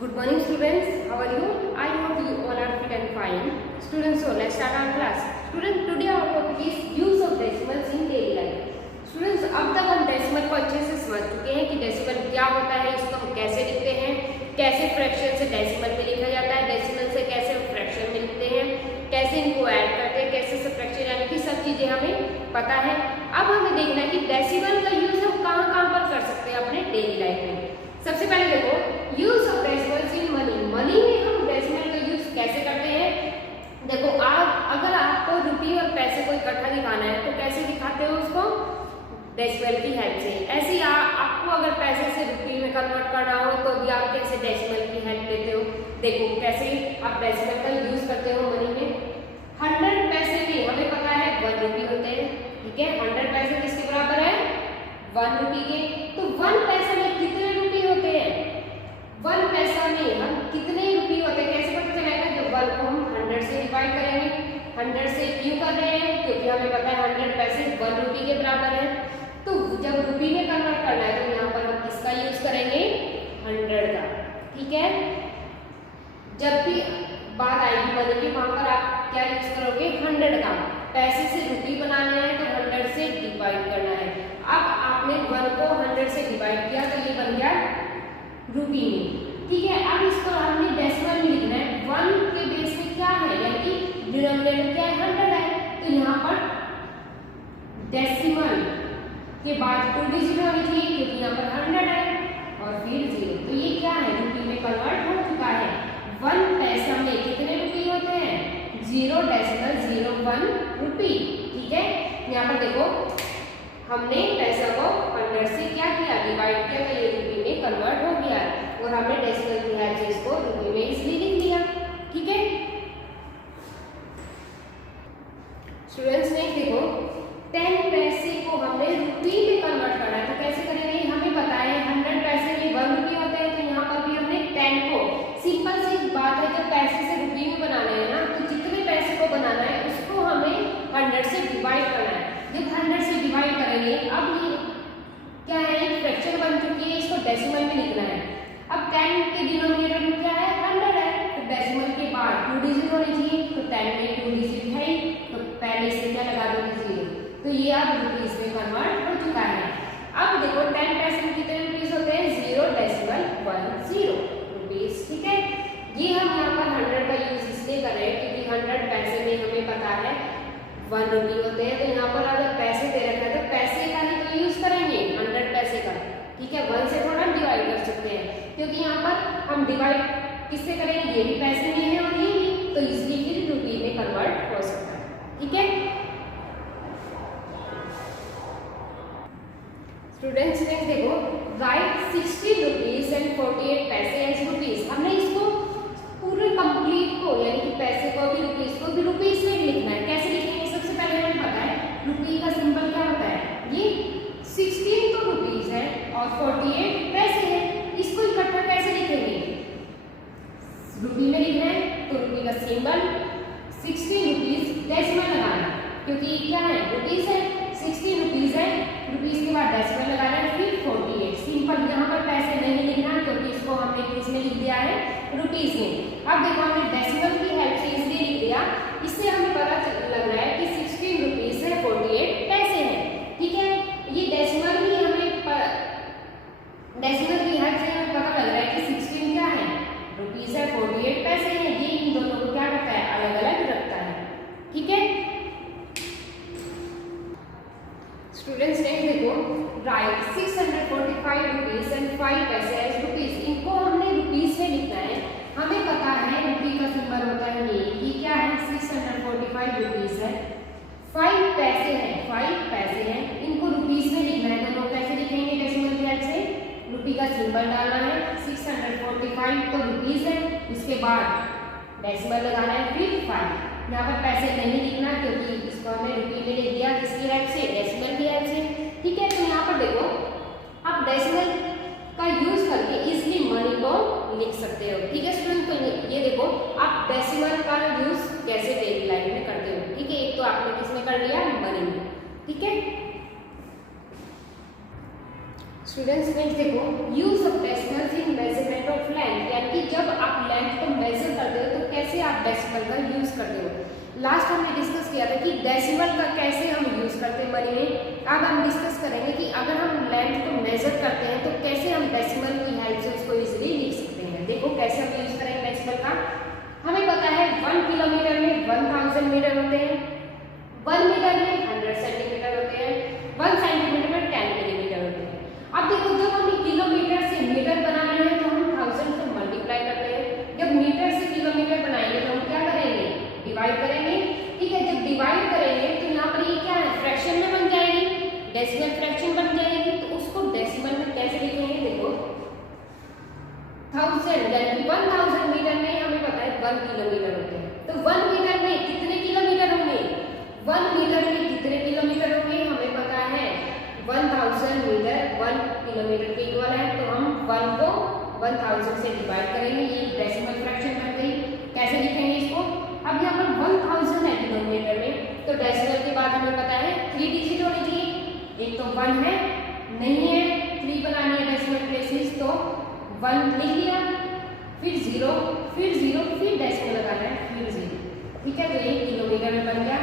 Good morning students, how are you? I hope you all are fit and fine. Students, so let's start our class. Students, today our topic is use of decimals in daily life. Students, अब तक हम decimal को अच्छे से समझ चुके हैं कि डेसिमल क्या होता है, इसको हम कैसे लिखते हैं, कैसे फ्रैक्शन से डेसिमल में लिखा जाता है, डेसिमल से कैसे फ्रैक्शन में लिखते हैं, कैसे इनको ऐड करते हैं, कैसे सब्ट्रैक्शन, यानी कि सब चीजें हमें पता है। अब हमें देखना है कि डेसिमल का यूज हम कहाँ पर कर सकते हैं अपने डेली लाइफ में। सबसे पहले देखो use of decimals in money. Money में हम डेसिमल का यूज कैसे करते हैं। देखो आप अगर आपको रुपये और पैसे को इकट्ठा दिखाना है तो कैसे दिखाते हो उसको, डेसिमल की हेल्प से। ऐसे ही आपको अगर पैसे से रुपये में कन्वर्ट करना हो तो भी आप कैसे डेसिमल की हेल्प लेते हो। देखो कैसे आप डेसिमल का यूज करते हो मनी में। 100 पैसे में हमें पता है 1 रुपये होते हैं, ठीक है। 100 पैसे किसके बराबर है, 1 रुपये के। तो 1 पैसे में कितने रुपये होते हैं, 1 पैसा में हम कितने रुपये होते हैं कैसे पता चलेगा। जब 1 को हम 100 से डिवाइड करेंगे। 100 से क्यों कर रहे हैं, क्योंकि हमें पता है 100 पैसे 1 रुपये के बराबर है। तो जब रुपये में कन्वर्ट करना है तो यहाँ पर हम किसका यूज करेंगे, 100 का, ठीक है। जब भी बात आएगी मनी की, वहां पर आप क्या यूज करोगे, 100 का। पैसे से रुपये बनाना है तो 100 से डिवाइड करना है। अब आपने 1 को 100 से डिवाइड किया तो ये बन गया रुपये में, ठीक है। अब इसको हमने डेसिमल में लिखना है। 1 के बेस में क्या है, यानी कि डिनोमिनेटर क्या है, 100 है। तो यहाँ पर डेसिमल के बाद 2 डिजिट होनी चाहिए क्योंकि यहाँ पर 100 है और फिर 0। तो ये क्या है, रुपये में कन्वर्ट हो चुका है। 1 पैसा में कितने रुपये होते हैं, 0.01 रुपये, ठीक है। यहाँ पर देखो हमने पैसा को 100 से क्या किया, डिवाइड किया, तो ये रुपये में कन्वर्ट हो गया और हमने डेसिमल की हेल्प से इसको रुपये में इसलिए लिख लिया, ठीक है। स्टूडेंट्स ने देखो 10 पैसे को हमने रुपये में कन्वर्ट करना है तो कैसे करेंगे। हमें पता है 100 पैसे में 1 रुपये होते हैं, तो यहाँ पर भी हमने 10 को, सिंपल सी बात है, जब पैसे से रुपये में बनाना है ना तो जितने पैसे को बनाना है उसको हमें 100 से डिवाइड करना है। जब 100 से डिवाइड करेंगे, अब ये क्या है, एक फ्रैक्शन बन चुकी है, इसको डेसिमल में लिखना है। अब 10 के डिनोमिनेटर में क्या है, 100 है, तो डेसिमल के बाद 2 डिजिट होनी चाहिए, तो 10 में 2 डिजिट है तो पहले से क्या लगा दोगे, 0। तो ये अब रुपीस में कन्वर्ट हो चुका है। अब देखो 10 पैसे में कितने रुपीस होते हैं, 0.10 रुपीस, ठीक है। ये हम यहाँ पर 100 का यूज इसलिए कर रहे हैं क्योंकि 100 पैसे में हमें पता है 1 रुपये होते हैं। तो यहाँ पर अगर पैसे दे रखा है तो पैसे का ही तो यूज करेंगे, 100 पैसे का, ठीक है। 1 से थोड़ा डिवाइड कर सकते हैं क्योंकि यहाँ पर हम डिवाइड किससे करेंगे, ये भी पैसे में है और ये भी, तो इसलिए फिर रुपये में कन्वर्ट हो सकता है, ठीक है। स्टूडेंट्स ने देखो राइट 60 रुपीज एंड 48 पैसे एज रुपीज। हमने इसको पूरे कंप्लीट को, यानी कि पैसे को भी रुपीज को भी रुपीज में लिखना है। कैसे लिखेंगे, सबसे पहले हमें पता है रुपये का सिंबल क्या होता है, ये 16 तो रुपीज है और 48 पैसे है। इसको इकट्ठा कैसे लिखेंगे, रुपये में लिखना है तो रुपये का सिंबल 16 रुपीज डेसिमल लगाना है क्योंकि क्या है, रुपीज है, 16 रुपीज है, रुपीज के बाद डेसिमल लगाना है, फिर 48। सिंपल, यहाँ पर पैसे नहीं लिखना क्योंकि इसको हमने किस में लिख दिया है, रुपीज में। अब देखो हमने डेसिमल की हेल्प से इसलिए लिख दिया, इससे हमें पता लग रहा है कि 16 रुपीज है, 48 पैसे हैं, ठीक है। ये डेसिमल ही हमें डेसिमल की हेल्प से हमें पता लग रहा है कि 16 क्या है, रुपीज है, 48 पैसे हैं। ये इन दोनों को क्या करता है, अलग अलग रखता है, ठीक है। स्टूडेंट्स ने देखो राइट 645 रुपीज एंड 5 पैसे एज रुपीज। इनको हमने रुपीज में लिखना है। हमें पता है रुपये का सिंबल होता है ये क्या है, 645 रुपीज है, 5 पैसे हैं, 5 पैसे हैं, इनको रुपीज में लिखना है। दोनों कैसे लिखेंगे, डेसिमल की हेल्प से रुपये का सिंबल डालना है, 645 तो रुपीज है, उसके बाद डेसिमल लगाना है, फिर 5। यहाँ पर पैसे नहीं लिखना क्योंकि इसको हमने रुपये में लिख दिया, किसकी हेल्प से, डेसिमल की हेल्प से, ठीक है। तो यहाँ पर देखो आप डेसिमल का यूज करके इजिली मनी को लिख सकते हो, ठीक है स्टूडेंट। तो ये देखो आप डेसिमल का यूज कैसे डेली लाइफ में करते हो, ठीक है। एक तो आपने किसमें कर लिया, मनी में, ठीक है। स्टूडेंट्स देखो use of decimals in measurement of length, यानी कि जब लास्ट हमने डिस्कस किया था कि डेसिमल का कैसे हम यूज करते हैं मनी में। अब हम डिस्कस करेंगे कि अगर हम लेंथ को मेजर करते हैं तो कैसे हम डेसिमल की हेल्प से उसको इजीली लिख सकते हैं। देखो कैसे हम यूज करेंगे डेसिमल का। हमें पता है 1 किलोमीटर में 1000 मीटर होते हैं, 1 मीटर में 100 सेंटीमीटर होते हैं, 1 सेंटीमीटर में 10 मिलीमीटर होते हैं। अब देखो जब हमें किलोमीटर से मीटर बनाना है तो हम 1000 से मल्टीप्लाई करते हैं। जब मीटर से किलोमीटर बनाएंगे तो हम क्या करेंगे, डिवाइड करेंगे। ठीक है, जब डिवाइड करेंगे तो यहाँ पर ये क्या है, फ्रैक्शन में बन जाएगी, डेसिमल फ्रैक्शन बन जाएगी। तो उसको डेसिमल में कैसे लिखेंगे, देखो 1000 यानी 1000 मीटर में हमें पता है 1 किलोमीटर होते हैं। तो 1 मीटर में कितने किलोमीटर होंगे, 1 मीटर में कितने किलोमीटर होंगे हमें पता है 1000 मीटर 1 किलोमीटर के इक्वल है। तो हम 1 को 1000 से डिवाइड करेंगे, ये डेसिमल फ्रैक्शन बन गई। कैसे लिखेंगे इसको, अब यहाँ पर 1000 है किलोमीटर में, तो डेसिमल के बाद हमें पता है 3 डिजिट होनी चाहिए। एक तो 1 है, नहीं है 3 बनानी है डेसिमल प्लेसेस, तो 1 लिख लिया, फिर 0, फिर 0, फिर डेसिमल लगाना है, फिर 0। ठीक है, तो ये किलोमीटर में बन गया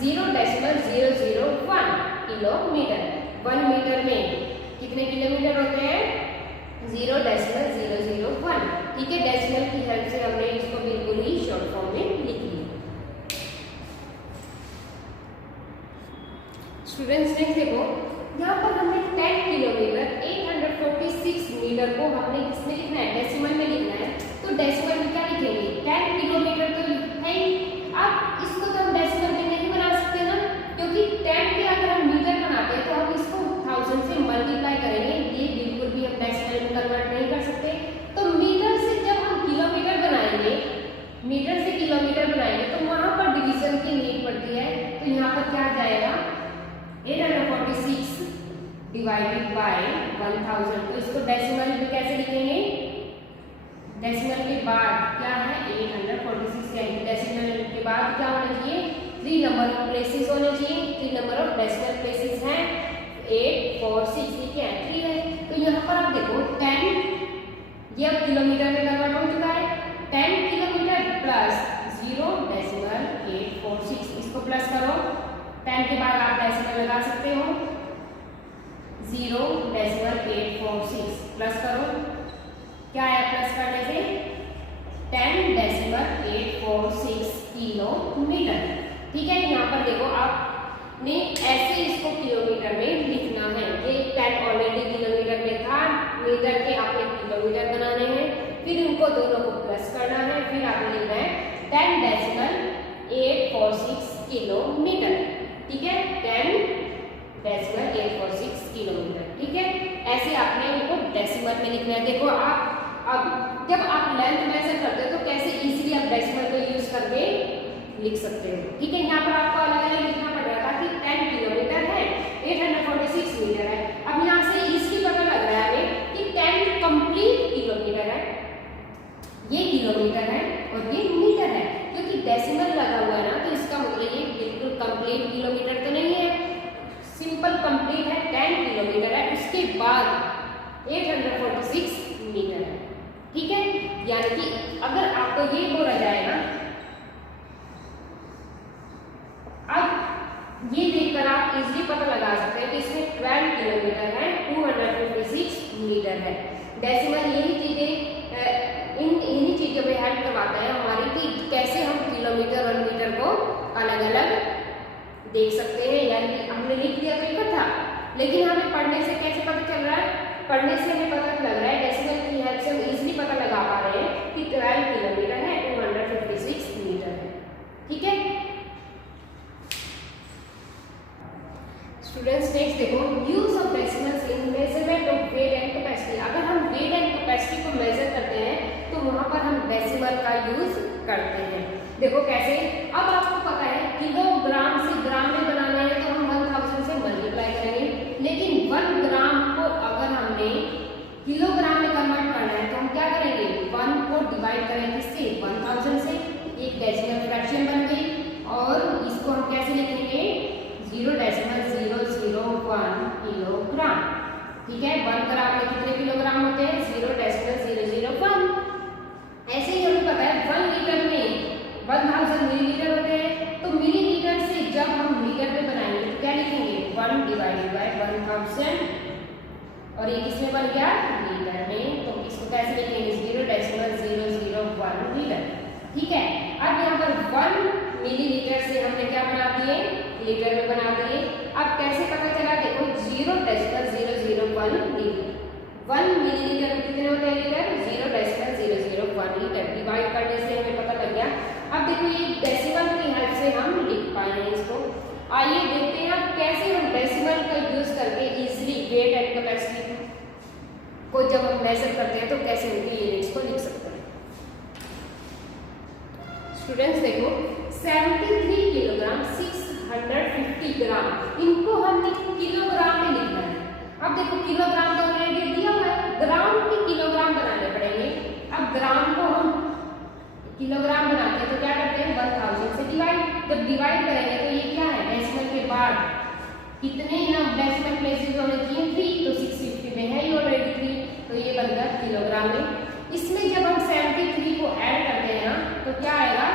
0.001 किलोमीटर। 1 मीटर में कितने किलोमीटर होते हैं, 0.001। ठीक है, डेसिमल की हेल्प से हमने इसको बिल्कुल ही शॉर्ट फॉर्म में लिख लिया। स्टूडेंट्स नेक्स्ट देखो, यहाँ पर हमें 10 किलोमीटर 846 मीटर को हमने किसमें लिखना है, डेसिमल में लिखना है। तो डेसिमल में क्या लिखेंगे, 10 किलोमीटर तो है ही। अब इसको तो हम डेसिमल में नहीं बना सकते ना, क्योंकि 10 के अगर हम मीटर बनाते हैं तो हम इसको 1000 से मल्टीप्लाई करेंगे, ये बिल्कुल भी हम डेसिमल में कन्वर्ट नहीं कर सकते। तो मीटर से जब हम किलोमीटर बनाएंगे, मीटर से किलोमीटर बनाएंगे तो वहां पर डिवीजन की नीड पड़ती है। तो यहाँ पर क्या जाएगा, 846 डिवाइडेड बाय 1000। तो इसको डेसिमल में कैसे लिखेंगे, डेसिमल के बाद क्या है 846, यानी डेसिमल के बाद क्या होना चाहिए, 3 नंबर ऑफ प्लेसेस होने चाहिए। 3 नंबर ऑफ डेसिमल प्लेसेस हैं 8 4 6, ये क्या है 3 है। तो यहाँ पर आप देखो 10 ये अब किलोमीटर में कन्वर्ट हो चुका है। 10 किलोमीटर प्लस 0.846, इसको प्लस करो, 10 के बाद आप डेसिमल लगा सकते हो, 0.846 प्लस करो, क्या है प्लस करने से 10.846 किलोमीटर। ठीक है, यहाँ पर देखो आपने ऐसे इसको किलोमीटर में लिखना है। ये 10 ऑलरेडी किलोमीटर में था, मीटर के आपने किलोमीटर बनाने हैं, फिर उनको दोनों को प्लस करना है, फिर आपने लिखना है 10.846 किलोमीटर। ठीक है, 10.846 किलोमीटर। ठीक है, ऐसे आपने उनको डेसिमल में लिखना है। देखो आप अब जब आप लेंथ मेजर करते हो तो कैसे इजीली आप डेसिमल को यूज करके लिख सकते हो। ठीक है, यहाँ पर आपको अलग अलग लिखना पड़ रहा था कि 10 किलोमीटर है, 846 मीटर है। अब यहाँ से इजीली पता लग रहा है हमें कि 10 कंप्लीट किलोमीटर है, ये किलोमीटर है और ये मीटर है। क्योंकि डेसिमल लगा हुआ है ना, तो इसका मतलब ये बिल्कुल कंप्लीट किलोमीटर तो नहीं है, सिंपल कंप्लीट है, 10 किलोमीटर है, उसके बाद 846 मीटर है। ठीक है, यानी कि अगर आपको ये बोला जाएगा, अब ये देखकर आप इजीली पता लगा सकते हैं कि इसमें 12 किलोमीटर है, 256 मीटर है। डेसिमल यही चीजें इन्हीं चीजों में हेल्प करवाता है हमारी कि कैसे हम किलोमीटर और मीटर को अलग अलग देख सकते हैं। यानी हमने लिख दिया तो इकट्ठा, लेकिन हमें पढ़ने से कैसे पता चल रहा है, पढ़ने से हमें पता लग रहा है, डेसिमल की हेल्प से हम इजीली पता लगा पा रहे हैं कि 12 किलोमीटर है, 256 मीटर है। ठीक है स्टूडेंट्स, नेक्स्ट देखो, use of decimals in measurement of weight and capacity. अगर हम वेट एंड कैपेसिटी को मेजर करते हैं तो वहां पर हम डेसिमल का यूज करते हैं। देखो कैसे, अब आपको पता है किलोग्राम से ग्राम में बनाना है तो हम 1000 से मल्टीप्लाई करेंगे, लेकिन 1 ग्राम को अगर हमने किलोग्राम में कन्वर्ट करना है तो हम क्या करेंगे, 1 को डिवाइड करेंगे किससे, 1000 से, एक डेसिमल फ्रैक्शन बन गई। और इसको हम कैसे लिखेंगे, 0.001 किलोग्राम। ठीक है, 1 ग्राम में कितने किलोग्राम होते हैं, 0.001। ऐसे ही हमें पता है 1 लीटर में 1000 मिलीलीटर होते हैं, तो ठीक है। अब यहाँ पर 1 मिलीलीटर से हमने क्या बना दिए, लीटर में बना दिए। अब कैसे पता चला, देखो 0.001 लीटर। 1 मिलीलीटर में कितने होते हैं लीटर, 0.001 लीटर। डिवाइड करने से हमें पता लग गया। अब देखो ये डेसिमल की हेल्प से हम लिख पाएंगे इसको। आइए देखते हैं अब कैसे हम डेसिमल का यूज करके इजीली वेट एंड कैपेसिटी को जब हम मेजर करते हैं तो कैसे उनकी यूनिट्स को लिख सकते हैं। स्टूडेंट्स देखो 73 किलोग्राम 650 ग्राम, इनको हमने किलोग्राम में लिखना है। अब देखो किलोग्राम तो ऑलरेडी दिया हुआ है, ग्राम के किलोग्राम बनाने पड़ेंगे। अब ग्राम को हम किलोग्राम बनाते हैं तो क्या करते हैं 1000 से डिवाइड। जब डिवाइड करेंगे तो ये क्या है, डेसिमल के बाद कितने ना डेसिमल प्लेसेस होने चाहिए 3, तो 650 में है ये ऑलरेडी 3, तो ये बन गया किलोग्राम में। इसमें जब हम 73 को ऐड करते हैं ना तो क्या आएगा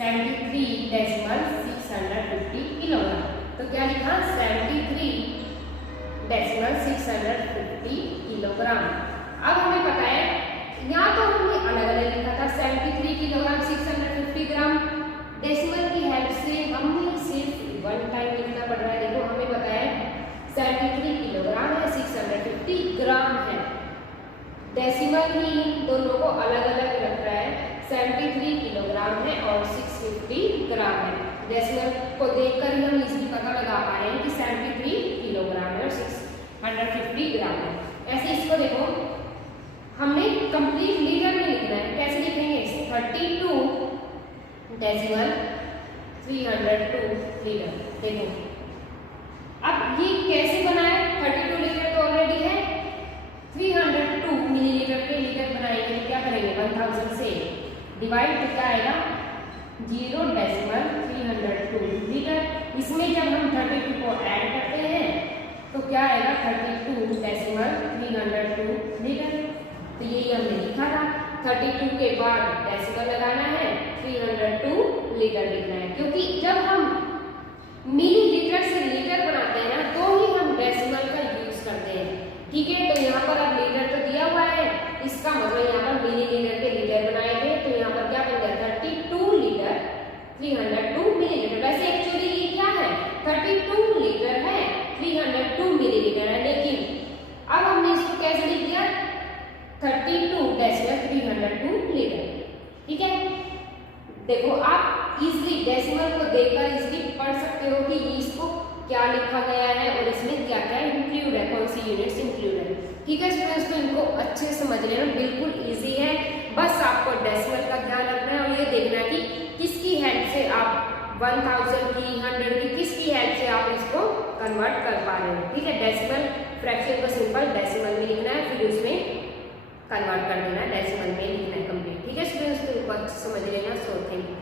73.650 किलोग्राम। तो क्या लिखा 73.650 किलोग्राम। अब हमें पता है यहाँ तो हमने अलग अलग लिखा था 73 किलोग्राम 650 ग्राम। डेसिमल की हेल्प से हमें सिर्फ 1 टाइम लिखना पड़ रहा है। देखो हमें पता है 73 किलोग्राम है, 650 ग्राम है। डेसिमल ही इन दोनों को अलग अलग रख रहा है, 73 किलोग्राम है और 650 ग्राम है। डेसिमल को देखकर ही हम इजीली पता लगा पा रहे हैं कि 73 किलोग्राम है और 650 ग्राम है। ऐसे इसको देखो हमने कंप्लीट लीटर में लिखना है। कैसे लिखेंगे 32 डेसिमल 302 लीटर। देखो अब ये कैसे बना है, 32 लीटर तो ऑलरेडी है, 302 मिलीलीटर के लीटर बनाएंगे तो क्या करेंगे 1000 से डिवाइड तो क्या आएगा 0.302 लीटर। इसमें जब हम 32 को ऐड करते हैं तो क्या आएगा 32.302 लीटर। तो यही हमने लिखा था, 32 के बाद डेसिमल लगाना है, 302 लीटर लिखना है। क्योंकि जब हम मिलीलीटर से लीटर बनाते हैं ना तो ही हम डेसिमल का यूज करते हैं। ठीक है, तो यहाँ पर अब लीटर तो दिया हुआ है, इसका मतलब यहाँ पर मिलीलीटर के लीटर बनाए थे तो यहाँ पर क्या बन गया 32 लीटर 302 मिलीलीटर। वैसे एक्चुअली ये क्या है 32 लीटर है 302 मिलीलीटर है, लेकिन अब हमने इसको कैसे लिख दिया 32.302 लीटर। ठीक है, देखो आप इजीली डेसिमल को देखकर इजीली पढ़ सकते हो कि इसको क्या लिखा गया है और इसमें क्या क्या इंक्लूड है, कौन सी यूनिट्स इंक्लूड है। ठीक है स्टूडेंट्स, तो इनको अच्छे से समझ लेना, बिल्कुल इजी है। बस आपको डेसिमल का ध्यान रखना है और ये देखना है कि किसकी हेल्प से आप 1000 की 100 की किसकी हेल्प से आप इसको कन्वर्ट कर पा रहे हो। ठीक है, डेसिमल फ्रैक्शन को सिंपल डेसिमल में लिखना है, फिर उसमें कन्वर्ट कर देना है, डेसिमल में लिखना है कंप्लीट। ठीक है स्टूडेंट्स, तो इनको अच्छे समझ लेना। So thank you.